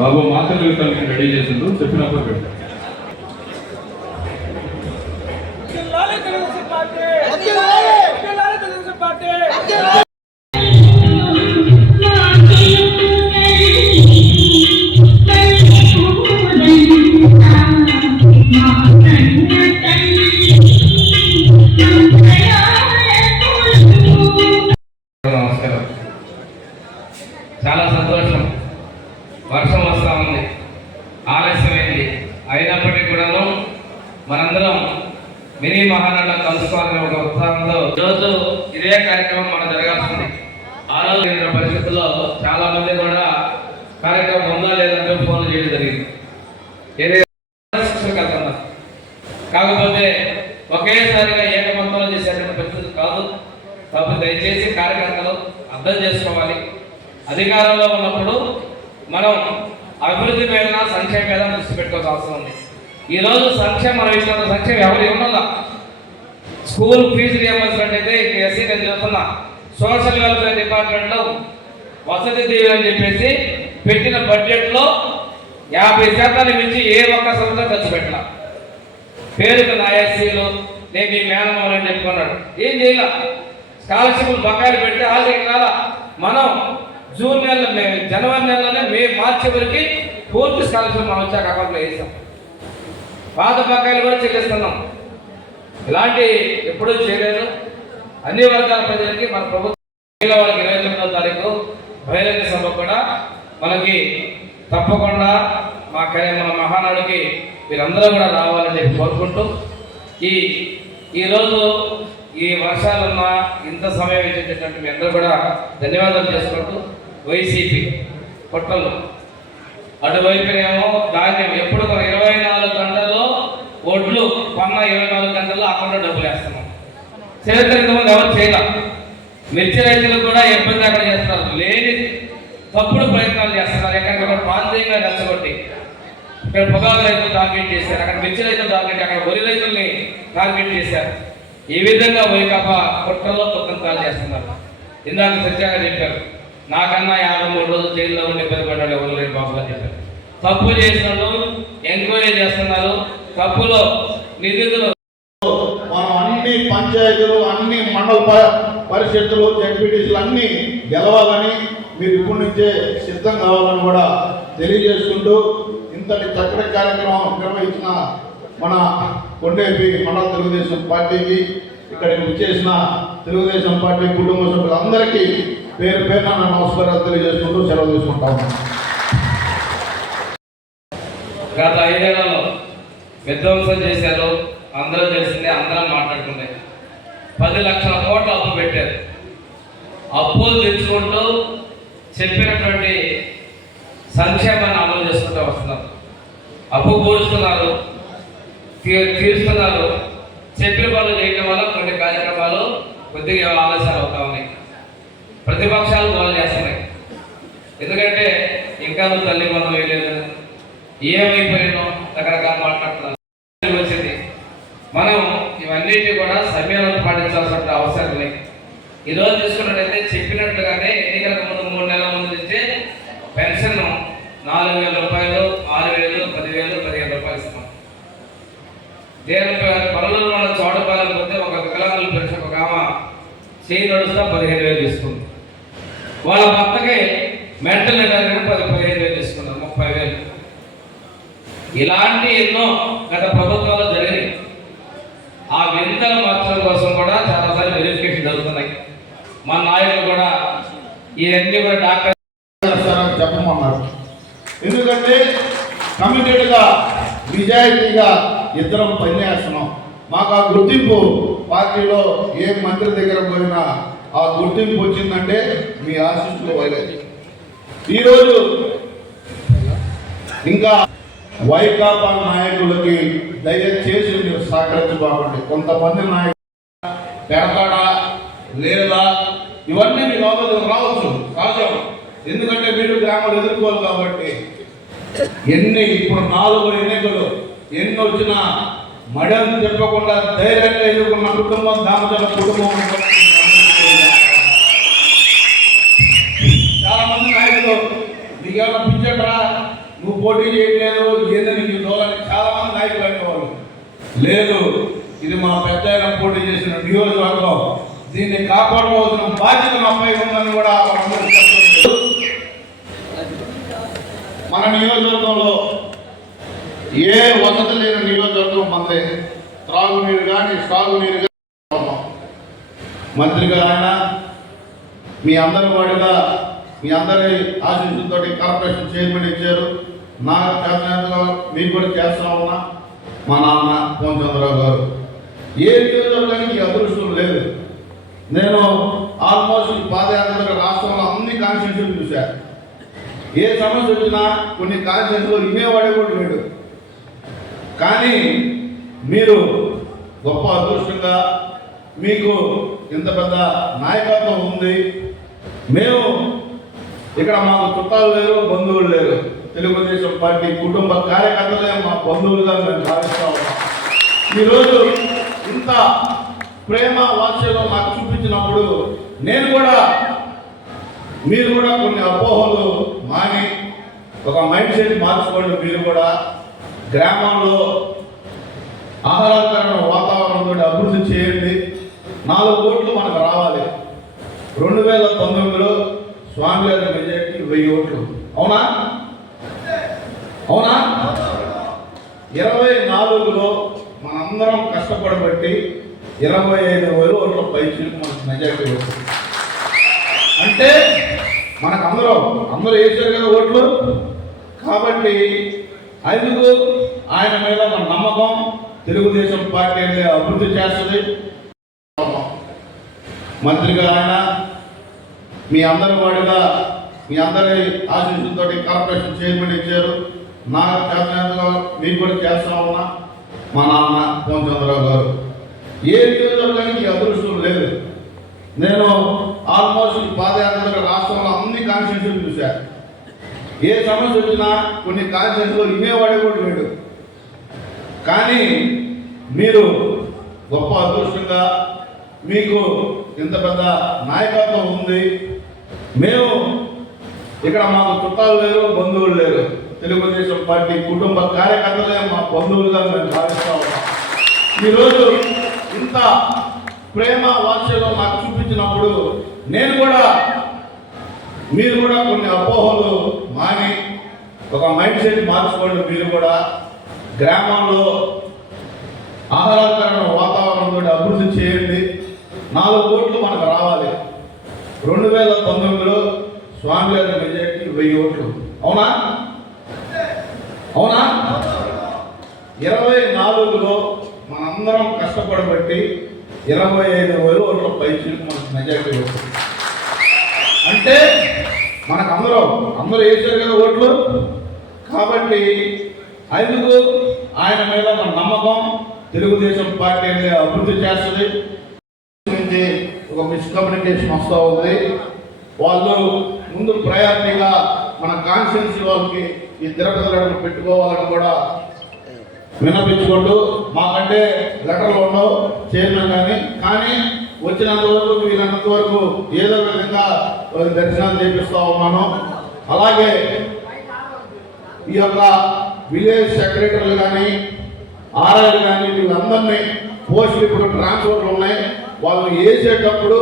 బాబు మాతృ జీవితానికి రెడీ చేసిండ్రు. చెప్పినప్పుడు పెట్టారు. కాకపోతే ఒకేసారిగా ఏకమంతంలో చేసేటువంటి పరిస్థితి కాదు. కాబట్టి దయచేసి కార్యకర్తలు అర్థం చేసుకోవాలి. అధికారంలో ఉన్నప్పుడు మనం అభివృద్ధి మీద సంక్షేమ మీద దృష్టి పెట్టుకోవాల్సిన అవసరం ఉంది. ఈరోజు సంక్షేమ మనం ఇచ్చిన సంక్షేమం ఎవరు ఇవ్వాలా స్కూల్ ఫీజు రియంబర్స్మెంట్ అయితే ఎస్సీ నేను చెప్తున్నా సోషల్ వెల్ఫేర్ డిపార్ట్మెంట్లో వసతి దీవెన అని చెప్పేసి పెట్టిన బడ్జెట్లో యాభై శాతాన్ని మించి ఏ ఒక్క సంస్థ ఖర్చు పెట్టాల. పేరుకు నా నేను మీ మేనమాలు అని చెప్పుకున్నాడు. ఏం చేయాల? స్కాలర్షిప్లు బకాయిలు పెడితే ఆల్రెడీ కాల మనం జూన్ నెల మే- జనవరి నెలలోనే మే మార్చి వరకు పూర్తి స్కాలర్షిప్ మనం వచ్చాక అకౌంట్లో వేసాం. పాత బకాయిలు కూడా చెల్లిస్తున్నాం. ఇలాంటి ఎప్పుడూ చేయలేదు. అన్ని వర్గాల ప్రజలకి మన ప్రభుత్వం వాళ్ళకి ఇరవై తొమ్మిదో తారీఖు బహిరంగ సభ కూడా మనకి తప్పకుండా మా కళ్యాణ మన మహానాడుకి మీరందరూ కూడా రావాలని చెప్పి కోరుకుంటూ ఈ ఈరోజు ఈ వర్షాలున్న ఇంత సమయం ఇచ్చేటటువంటి మీ అందరూ కూడా ధన్యవాదాలు చేసుకుంటూ వైసీపీ పొట్టలు అటువైపునేమో ధాన్యం ఎప్పుడు ఇరవై నాలుగు గంటల్లో ఒడ్లు కొన్న ఇరవై నాలుగు గంటల్లో అకౌంట్లో డబ్బులు వేస్తున్నాం. చరిత్ర ఇంతమంది ఎవరు చేయాల. మిర్చి రైతులు కూడా ఇబ్బంది అక్కడ చేస్తున్నారు. లేని తప్పుడు ప్రయత్నాలు చేస్తున్నారు. ఎక్కడికక్కడ ప్రాంతీయంగా రెచ్చగొట్టి ఇక్కడ పొగాకు రైతులు టార్గెట్ చేశారు అక్కడ మిర్చి రైతులు టార్గెట్ అక్కడ వరి రైతుల్ని టార్గెట్ చేశారు. ఈ విధంగా వైకాపా కుట్రలో కుతంత్రాలు చేస్తున్నారు. ఇందాక సత్యాగా చెప్పారు నాకన్నా యాభై మూడు రోజులు జైల్లో ఉండి ఇబ్బంది పడ్డాడు ఎవరు లేని బాబు అని చెప్పారు. తప్పు చేసిన ఎంక్వైరీ చేస్తున్నారు తప్పులో నిందితులు మనం అన్ని పంచాయతీలు అన్ని మండల పరిషత్తులు జడ్పీటీసులు అన్ని గెలవాలని మీరు ఇప్పటి నుంచే సిద్ధం కావాలని కూడా తెలియజేసుకుంటూ ఇంతటి చక్కటి కార్యక్రమం నిర్వహించిన మన కొండేపి మండల తెలుగుదేశం పార్టీకి ఇక్కడికి వచ్చేసిన తెలుగుదేశం పార్టీ కుటుంబ సభ్యులందరికీ పేరు పేరున నమస్కారాలు తెలియజేసుకుంటూ సెలవు తీసుకుంటాము గత ఐదేళ్ళలో విధ్వంసం చేశారు అందరూ తెలిసిందే అందరం మాట్లాడుకుంటే. పది లక్షల కోట్లు అప్పు పెట్టారు. అప్పులు తెచ్చుకుంటూ చెప్పినటువంటి సంక్షేమాన్ని అమలు చేసుకుంటూ వస్తున్నారు అప్పు పూడుస్తున్నారు తీరుస్తున్నారు. చెప్పిన పనులు చేయడం వల్ల కొన్ని కార్యక్రమాలు కొద్దిగా ఆలస్యాలు అవుతా ఉన్నాయి. ప్రతిపక్షాలు గోల చేస్తున్నాయి. ఎందుకంటే ఇంకా నువ్వు తల్లి మనం వేయలేదు. ఏమైపోయినో రకరకాల మాట్లాడుతున్నారు. వచ్చింది. మనం ఇవన్నిటి కూడా సమయాలను పాటించాల్సిన అవసరం లేదు ఈ రోజు చూసుకున్నట్టయితే చెప్పినట్టుగానే ఎన్నికలకు ముందు మూడు నెలల ముందు నుంచే పెన్షన్ నాలుగు వేల రూపాయలు ఆరు వేలు పదివేలు పదిహేను రూపాయలు ఇస్తున్నాం దేని పనులలో మన చోటపాలెం పోతే ఒక వికలాంగుల పెన్షన్ ఒక ఆమె చేయి నడుస్తా పదిహేను వేలు తీసుకుంది వాళ్ళ భర్తకి మెంటల్ ఎనర్జీ పది పదిహేను వేలు తీసుకున్నారు ముప్పై వేలు. ఇలాంటి ఎన్నో గత ప్రభుత్వాలు జరిగినాయి. ఆ వింతలు మార్చడం కోసం కూడా చాలాసార్లు వెరిఫికేషన్ జరుగుతున్నాయి. మా నాయకులు కూడా ఇవన్నీ కూడా డాక్టర్ చెప్పమన్నారు. ఎందుకంటే కమిటెడ్గా నిజాయితీగా ఇద్దరం పనిచేస్తున్నాం. మాకు ఆ గుర్తింపు పార్టీలో ఏ మంత్రి దగ్గర పోయినా ఆ గుర్తింపు వచ్చిందంటే మీ ఆశీస్సులు వైలేదు ఈరోజు ఇంకా వైకాపా నాయకులకి దయచేసి మీరు సహకరించబాకండి కొంతమంది నాయకులు పెడతాడా లేదా ఇవన్నీ మీ లోపలికి రావచ్చు సహజం. ఎందుకంటే మీరు గ్రామాలు ఎదుర్కోవాలి కాబట్టి. ఎన్ని ఇప్పుడు నాలుగు ఎన్నికలు ఎన్ని వచ్చినా మడం చెప్పకుండా ధైర్యంగా ఎదుర్కొన్న కుటుంబం దామచల కుటుంబం. చాలా మంది నాయకులు మీకేమైనా పిచ్చట్రా పోటీ చేయట్లేదు ఏదో నీకు దూరాన్ని చాలా మంది నాయకులు అనేవాళ్ళు. లేదు ఇది మా పెద్ద పోటీ చేసిన నియోజకవర్గం. దీన్ని కాపాడుకోవాల్సిన బాధ్యత మాపై ఉందని కూడా మన నియోజకవర్గంలో ఏ వసతి లేని త్రాగునీరు కానీ సాగునీరు కానీ మంత్రిగా ఆయన మీ అందరి వాడిగా మీ అందరి ఆశీస్సులతో కార్పొరేషన్ చైర్మన్ ఇచ్చారు. నా చేతనంతగా మీకు కూడా చేస్తా ఉన్నా. మా నాన్న పవన్ చంద్రరావు గారు. ఏ నియోజకవర్గానికి అదృష్టం లేదు. నేను ఆల్మోస్ట్ ఈ పాదయాత్ర రాష్ట్రంలో అన్ని కాన్స్టిట్యూషన్ చూశాను ఏ సమస్య వచ్చినా కొన్ని కాన్స్టిట్యూన్స్లో ఇనేవాడే కూడా లేడు. కానీ మీరు గొప్ప అదృష్టంగా మీకు ఇంత పెద్ద నాయకత్వం ఉంది. మేము ఇక్కడ మాకు చుట్టాలు లేరు బంధువులు లేరు. తెలుగుదేశం పార్టీ కుటుంబ కార్యకర్తలే మా బంధువులుగా మేము భావిస్తా ఉన్నాం. ఈరోజు ఇంత ప్రేమ వాత్సల్యం నాకు చూపించినప్పుడు నేను కూడా మీరు కూడా కొన్ని అపోహలు మాని ఒక మైండ్ సెట్ మార్చుకోండి. మీరు కూడా గ్రామంలో ఆహ్లాదకరమైన వాతావరణంతో అభివృద్ధి చేయండి. నాలుగు ఓట్లు మనకు రావాలి. రెండు వేల పంతొమ్మిదిలో స్వామి గారి మెజార్టీ వెయ్యి ఓట్లు. అవునా? అవునా? ఇరవై నాలుగులో మనందరం కష్టపడబట్టి ఇరవై ఐదు వేలు ఓట్ల పైచీలకు మనకు మెజార్టీ వచ్చింది అంటే మనకు అందరూ అందరూ వేసారు కదా ఓట్లు. కాబట్టి అందుకు ఆయన మీద మన నమ్మకం. తెలుగుదేశం పార్టీ అనేది అభివృద్ధి చేస్తుంది. మంత్రిగా ఆయన మీ అందరి వాడిగా మీ అందరి ఆశీస్సులతో కార్పొరేషన్ చైర్మన్ ఇచ్చారు. నా చేతనంతగా మీకు కూడా చేస్తా ఉన్నా. మా నాన్న పవన్ చంద్రరావు గారు. ఏ నియోజకవర్గానికి అదృష్టం లేదు. నేను ఆల్మోస్ట్ పాదయాత్ర రాష్ట్రంలో అన్ని కాన్స్టిట్యూషన్ చూశాను ఏ సమస్య వచ్చినా కొన్ని కాన్స్టిట్యూషన్లో ఇనేవాడే కూడా లేడు. కానీ మీరు గొప్ప అదృష్టంగా మీకు ఇంత పెద్ద నాయకత్వం ఉంది. మేము ఇక్కడ మాకు చుట్టాలు లేరు బంధువులు లేరు. తెలుగుదేశం పార్టీ కుటుంబ కార్యకర్తలే మా బంధువులుగా మేము భావిస్తా ఉన్నాం. ఈరోజు ఇంత ప్రేమ వాత్సల్యం మాకు చూపించినప్పుడు నేను కూడా మీరు కూడా కొన్ని అపోహలు మాని ఒక మైండ్ సెట్ మార్చుకోండి మీరు కూడా గ్రామంలో ఆహ్లాదకరమైన వాతావరణంతో అభివృద్ధి చేయండి. నాలుగు ఓట్లు మనకు రావాలి. రెండు వేల పంతొమ్మిదిలో స్వామి గారి మెజార్టీ వెయ్యి ఓట్లు. అవునా? అవునా? ఇరవై నాలుగులో మనందరం కష్టపడబట్టి ఇరవై ఐదు వేలు ఓట్ల పైచీలకు మనకు మెజార్టీ వచ్చింది అంటే మనకు అందరూ అందరూ వేసారు కదా ఓట్లు. కాబట్టి ఐదుగురు ఆయన మీద మన నమ్మకం తెలుగుదేశం పార్టీ అనేది అభివృద్ధి చేస్తుంది. నుంచి ఒక మిస్కమ్యూనికేషన్ వస్తూ ఉంది. వాళ్ళు ముందు ప్రయారిటీగా మన కాన్స్టిట్యున్సీ వాళ్ళకి ఈ తిరుపతి లెటర్ పెట్టుకోవాలని కూడా విన్నపించుకుంటూ మాకంటే లెటర్లు ఉండవు చైర్మన్ కానీ. కానీ వచ్చినంత వరకు వీళ్ళంత వరకు ఏదో విధంగా దర్శనాలు చేపిస్తూ ఉన్నాను. అలాగే ఈ యొక్క విలేజ్ సెక్రటరీలు కానీ ఆర్ఐలు కానీ వీళ్ళందరినీ పోస్టులు ఇప్పుడు ట్రాన్స్ఫర్లు ఉన్నాయి. వాళ్ళు వేసేటప్పుడు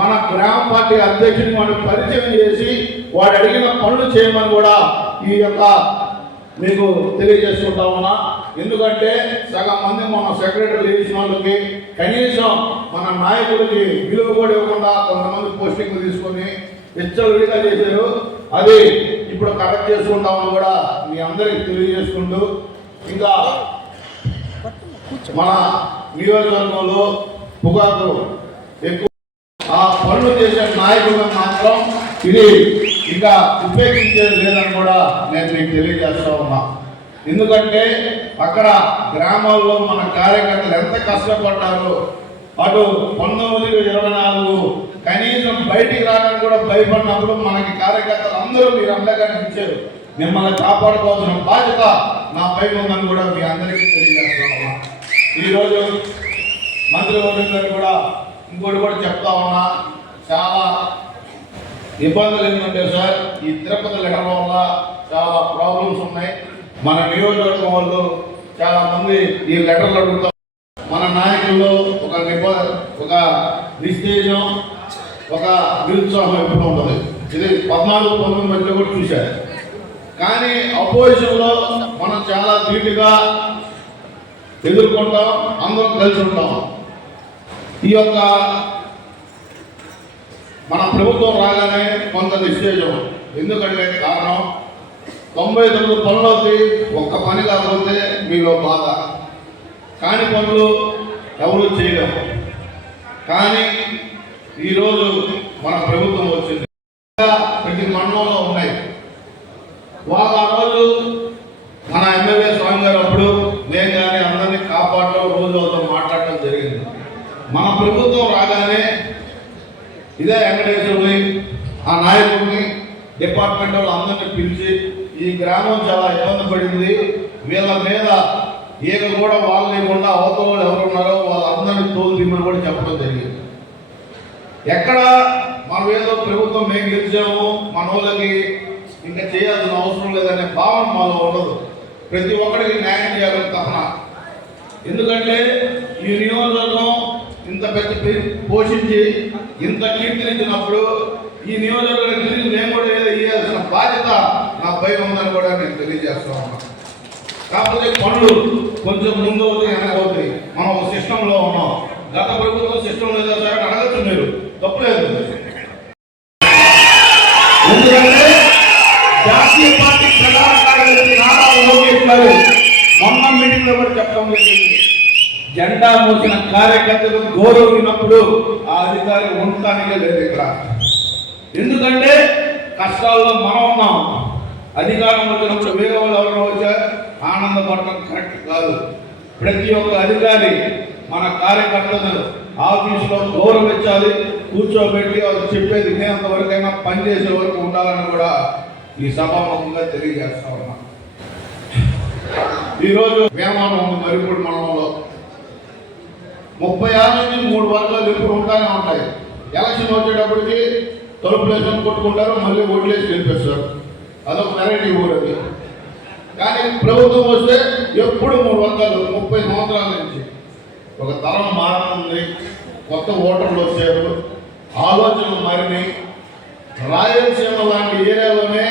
మన గ్రామ పార్టీ అధ్యక్షుని మనం పరిచయం చేసి వాడు అడిగిన పనులు చేయమని కూడా ఈ యొక్క మీకు తెలియజేసుకుంటా ఉన్నా. ఎందుకంటే సగం మంది మన సెక్రటరీ వేసిన వాళ్ళకి కనీసం మన నాయకుడికి విలువ కూడా ఇవ్వకుండా కొంతమంది పోస్టింగ్ తీసుకొని విచ్చలవిడిగా చేశారు. అది ఇప్పుడు కరెక్ట్ చేసుకుంటామని కూడా మీ అందరికి తెలియజేసుకుంటూ ఇంకా మన నియోజకవర్గంలో పొగాకు ఎక్కువ ఆ పనులు చేసే నాయకులను మాత్రం ఇది ఇంకా ఉపేక్షించేది లేదని కూడా నేను మీకు తెలియజేస్తా ఉన్నా. ఎందుకంటే అక్కడ గ్రామాల్లో మన కార్యకర్తలు ఎంత కష్టపడ్డారో అటు పంతొమ్మిది ఇరవై నాలుగు కనీసం బయటికి రావడానికి కూడా భయపడినప్పుడు మనకి కార్యకర్తలు అందరూ మీరు అండగానే ఇచ్చారు మిమ్మల్ని కాపాడుకోవాల్సిన బాధ్యత నా పై ఉందని కూడా మీ అందరికీ తెలియజేస్తా ఈరోజు మంత్రివర్గం గారు కూడా ఇంకోటి కూడా చెప్తా ఉన్నా చాలా ఇబ్బందులు ఏంటంటే సార్ ఈ తిరుపతి లెటర్ వల్ల చాలా ప్రాబ్లమ్స్ ఉన్నాయి. మన నియోజకవర్గం వాళ్ళు చాలా మంది ఈ లెటర్లు అడుగుతారు మన నాయకుల్లో ఒక నిబ ఒక నిస్తేజం ఒక నిరుత్సాహం ఎప్పుడు ఉంటుంది ఇది పద్నాలుగు పంతొమ్మిది మధ్యలో కూడా చూశారు కానీ అపోజిషన్లో మనం చాలా ధీటుగా ఎదుర్కొంటాం అందరం కలిసి ఉంటాం. ఈ యొక్క మన ప్రభుత్వం రాగానే కొంత నిశ్చేజం ఎందుకంటే కారణం తొంభై తొమ్మిది పనులకి ఒక్క పని కాకపోతే మీలో బాధ. కాని పనులు ఎవరు చేయలేము కానీ ఈరోజు మన ప్రభుత్వం వచ్చింది. ప్రతి మండలంలో ఉన్నాయి. వాళ్ళు ఆ రోజు మన ఎమ్మెల్యే స్వామి గారు అప్పుడు నేను కానీ అందరినీ కాపాడటం రోజు వాళ్ళతో మాట్లాడటం జరిగింది. మన ప్రభుత్వం రాగానే ఇదే వెంకటేశ్వరుని ఆ నాయకుడిని డిపార్ట్మెంట్ వాళ్ళు అందరినీ పిలిచి ఈ గ్రామం చాలా ఇబ్బంది పడింది. వీళ్ళ మీద ఈయన కూడా వాళ్ళు లేకుండా అవతల వాళ్ళు ఎవరు ఉన్నారో వాళ్ళందరినీ తోలు తిమ్మని కూడా చెప్పడం జరిగింది. ఎక్కడ మనం ఏదో ప్రభుత్వం మేము గెలిచాము మన వాళ్ళకి ఇంకా చేయాల్సిన అవసరం లేదనే భావన మాలో ఉండదు. ప్రతి ఒక్కరికి న్యాయం చేయాలని తపన. ఎందుకంటే ఈ నియోజకవర్గం ఇంత పెద్ద పోషించి ఇంత కీర్తించినప్పుడు ఈ నియోజకవర్గం తిరిగి మేము కూడా ఏదో ఇవ్వాల్సిన బాధ్యత నా భయం ఉందని కూడా నేను తెలియజేస్తా ఉన్నాను కాకపోతే పనులు కొంచెం ముందు అవుతాయి వెనక అవుతాయి. మనం ఒక సిస్టంలో ఉన్నాం. గత ప్రభుత్వం సిస్టం లేదా సార్ అడగచ్చు మీరు. తప్పలేదు. ఎందుకంటే జాతీయ పార్టీ ప్రధాన కార్యదర్శి నారా లోకేష్ గారు మొన్న మీటింగ్లో కూడా చెప్పడం జరిగింది. జెండా మోసిన కార్యకర్తలు గౌరవినప్పుడు ఆ అధికారి ఉండటానికే లేదు ఇక్కడ. ఎందుకంటే కష్టాల్లో మనం ఉన్నాం. అధికారం వచ్చినప్పుడు వేరే వాళ్ళు ఎవరైనా వచ్చారు? ఆనందపడటం కరెక్ట్ కాదు. ప్రతి ఒక్క అధికారి మన కార్యకర్తలను ఆఫీస్లో గౌరవించాలి కూర్చోబెట్టి వాళ్ళు చెప్పేది వినేంత వరకైనా పనిచేసే వరకు ఉండాలని కూడా ఈ సభాముఖంగా తెలియజేస్తా ఉన్నా. ఈరోజు వేమానం ఉంది మరిపూడి మండలంలో. ముప్పై ఆరు నుంచి మూడు వర్గాలు ఎప్పుడు ఉంటానే ఉంటాయి. ఎలక్షన్ వచ్చేటప్పటికి తలుపులు వేసుకొని కొట్టుకుంటారు మళ్ళీ ఓట్లేసి గెలిపేస్తారు. అదొక వెరైటీ ఊరు అది కానీ ప్రభుత్వం వస్తే ఎప్పుడు మూడు వర్గాలు ముప్పై సంవత్సరాల నుంచి. ఒక తరం మారుతుంది కొత్త ఓటర్లు వచ్చారు ఆలోచనలు మారినాయి. రాయలసీమ లాంటి ఏరియాలోనే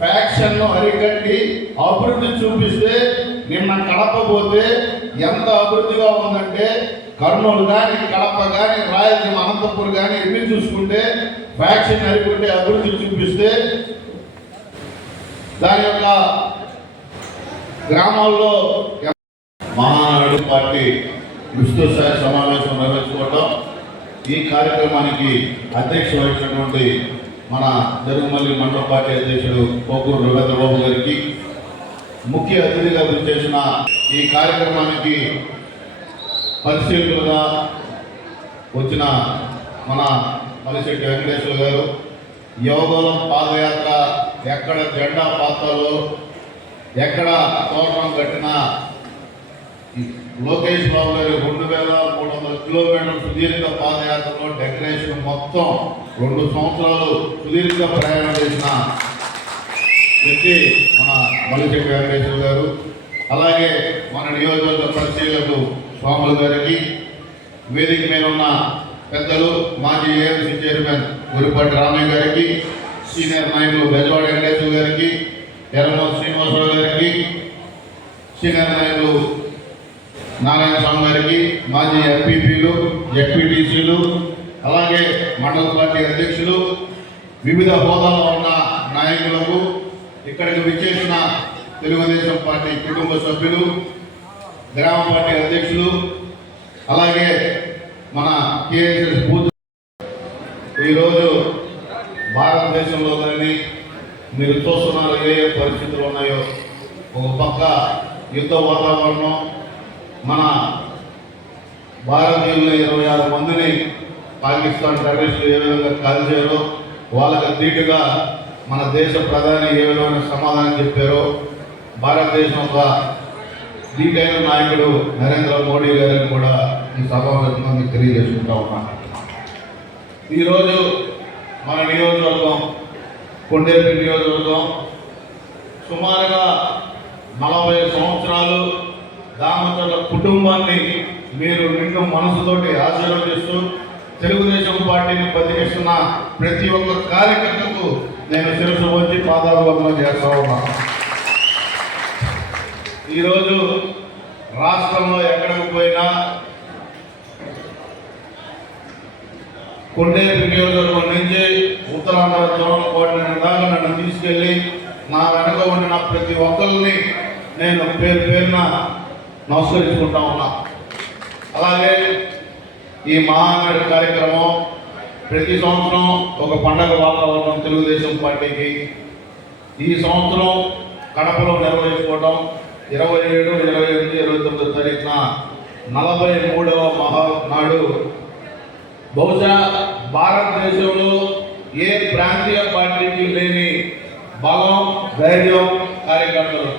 ఫ్యాక్షన్ను అరికట్టి అభివృద్ధి చూపిస్తే నిన్న కడప పోతే ఎంత అభివృద్ధిగా ఉందంటే కర్నూలు కానీ కడప కానీ రాయలసీమ అనంతపూర్ కానీ ఇవి చూసుకుంటే ఫ్యాక్షన్ అరికుంటే అభివృద్ధి చూపిస్తే దాని యొక్క గ్రామాల్లో మహానాడు పార్టీ విస్తృత సమావేశం నిర్వహించుకోవడం ఈ కార్యక్రమానికి అధ్యక్ష వహించినటువంటి మన జరుగుమల్లి మండల పార్టీ అధ్యక్షుడు పోకూరు రవీంద్రబాబు గారికి ముఖ్య అతిథిగా చేసిన ఈ కార్యక్రమానికి పరిశీలకులుగా వచ్చిన మన మలిశెట్టి వెంకటేశ్వర గారు యోగోలం పాదయాత్ర ఎక్కడ జెండా పాత్రలో ఎక్కడ తోటం కట్టినా లోకేష్ బాబు గారు రెండు వేల మూడు వందల కిలోమీటర్ల సుదీర్ఘ పాదయాత్రలో డెకరేషన్ మొత్తం రెండు సంవత్సరాలు సుదీర్ఘ ప్రయాణం చేసిన వ్యక్తి మన మల్లిశెట్టి వెంకటేశ్వర గారు. అలాగే మన నియోజకవర్గ పరిశీలకులు స్వాములు గారికి వేదిక మీద ఉన్న పెద్దలు మాజీ ఏఎంసీ చైర్మన్ గురిపాటి రామయ్య గారికి సీనియర్ నాయకులు బెజవాడ వెంకటేశ్వర గారికి ఎర్రమూరి శ్రీనివాసరావు గారికి శ్రీనారాయణలు నారాయణ స్వామి గారికి మాజీ ఎంపీపీలు ఎఫ్పీటీసీలు అలాగే మండల పార్టీ అధ్యక్షులు వివిధ హోదాలో ఉన్న నాయకులకు ఇక్కడికి విచ్చేసిన తెలుగుదేశం పార్టీ కుటుంబ సభ్యులు గ్రామ పార్టీ అధ్యక్షులు అలాగే మన కేఎస్ఎస్ బూత్. ఈరోజు భారతదేశంలో కానీ మీరు చూస్తున్నారు ఏ ఏ పరిస్థితులు ఉన్నాయో? ఒక పక్క యుద్ధ వాతావరణం మన భారతీయుల ఇరవై ఆరు మందిని పాకిస్తాన్ టెర్రరిస్టులు ఏ విధంగా కాల్చారో వాళ్ళకి ధీటుగా మన దేశ ప్రధాని ఏ విధమైన సమాధానం చెప్పారో భారతదేశం ఒక ధీటైన నాయకుడు నరేంద్ర మోడీ గారిని కూడా ఈ సమావేశంలో మీకు తెలియజేసుకుంటా ఉన్నాను. ఈరోజు మన నియోజకవర్గం కొండేపల్లి నియోజకవర్గం సుమారుగా నలభై సంవత్సరాలు దామచర్ల కుటుంబాన్ని మీరు నిండు మనసుతోటి ఆశీర్వదిస్తూ తెలుగుదేశం పార్టీని బతికిస్తున్న ప్రతి ఒక్క కార్యకర్తకు నేను శిరసు వచ్చి పాదాభివందనం చేస్తా ఉన్నాను ఈరోజు రాష్ట్రంలో ఎక్కడికి పోయినా కొండేరు నియోజకవర్గం నుంచి ఉత్తరాంధ్ర జోనల్ కోఆర్డినేటర్ దాకా నన్ను తీసుకెళ్ళి నా వెనక ఉండిన ప్రతి ఒక్కరిని నేను పేరు పేరున నమస్కరించుకుంటా ఉన్నా. అలాగే ఈ మహానాడు కార్యక్రమం ప్రతి సంవత్సరం ఒక పండగ వాతావరణం తెలుగుదేశం పార్టీకి. ఈ సంవత్సరం కడపలో నిర్వహించుకోవడం ఇరవై ఏడు ఇరవై ఎనిమిది ఇరవై తొమ్మిది తారీఖున నలభై మూడవ మహానాడు. బహుశా భారతదేశంలో ఏ ప్రాంతీయ పార్టీకి లేని బలం ధైర్యం కార్యకర్తలు